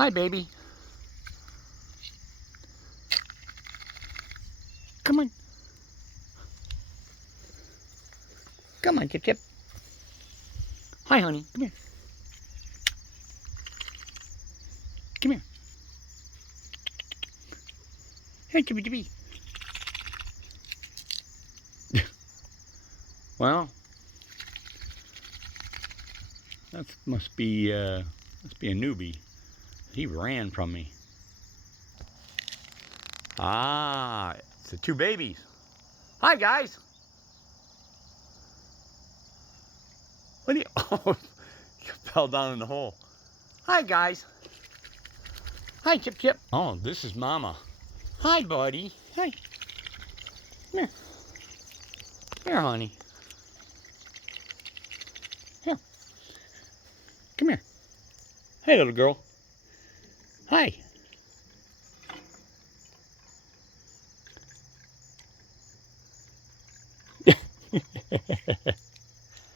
Hi, baby. Come on. Come on, Chip Chip. Hi, honey. Come here. Come here. Hey, Chippy Chippy. Well, that must be a newbie. He ran from me. Ah, it's the two babies. Hi, guys. What do you? Oh, you fell down in the hole. Hi, guys. Hi, Chip Chip. Oh, this is Mama. Hi, buddy. Hi. Come here. Here, honey. Here. Come here. Hey, little girl. Hi.